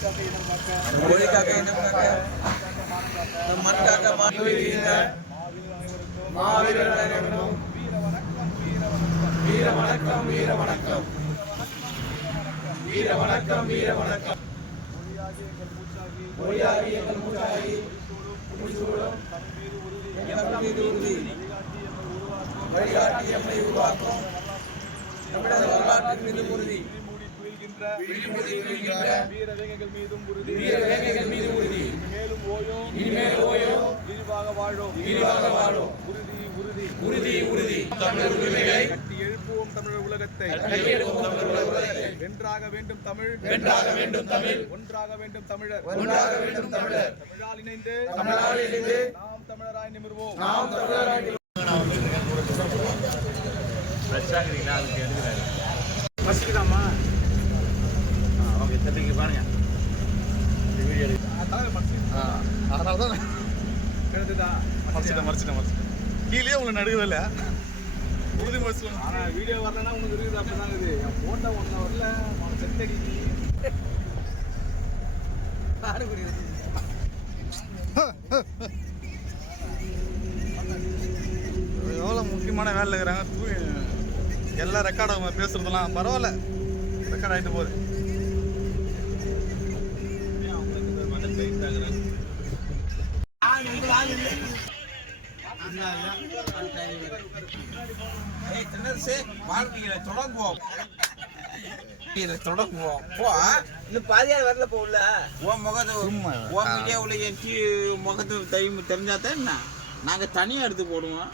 மொழிக்காக காக்க இனம் காக்க நம் மண் காக்க மாற்றுவீங்க மாவீரர் வீர வணக்கம் வீர வணக்கம் வீர வணக்கம் வீர வணக்கம் மொழியாகி எங்கள் மூச்சாகி வழிகாட்டி எம்மை உருவாக்கும் தமிழக வரலாற்றின் மீது உறுதி வீர மீதும் உறுதி வீர வேங்கைகள் மீது உறுதி. மேலும் இனிமேல் ஓயோ விரிவாக வாழும் விரிவாக வாழும் உறுதி உறுதி உறுதி உறுதி தமிழர் உரிமைகளை கட்டி எழுப்புவோம் தமிழர் உலகத்தை தமிழர் உலகத்தை வென்றாக வேண்டும் தமிழ் வென்றாக வேண்டும் தமிழ் ஒன்றாக வேண்டும் தமிழர் ஒன்றாக வேண்டும் தமிழர் தமிழால் இணைந்து தமிழால் இணைந்து நாம் தமிழராய் நிமிர்வோம் நாம் தமிழராக மசிக்குதாம்மா ஓகே தட்டிக்கு பாருங்க அதனால தான் எடுத்துதா மறைச்சிட்டேன் மறைச்சிட்டேன் மறைச்சிட்டேன் கீழே உங்களை நடுக்கவே இல்லை உறுதி மறைச்சு ஆனால் வீடியோ வரலன்னா உனக்கு இருக்குது அப்படிதான் இருக்குது என் போட்டோ ஒன்று வரல செத்தடி எவ்வளோ முக்கியமான வேலையில் இருக்கிறாங்க தூ எல்லாம் ரெக்கார்ட் ஆகும் பேசுறதெல்லாம் பரவாயில்ல ரெக்கார்ட் ஆகிட்டு போகுது வாழ்க்கையில தொடங்குவோம் வாழ்க்கையில தொடங்குவோம் போ இன்னும் பாதியார் வரல போ உள்ள உன் முகத்தை சும்மா. உன் மீடியாவில் எட்டி முகத்து தை தெரிஞ்சாதான் என்ன நாங்கள் தனியாக எடுத்து போடுவோம்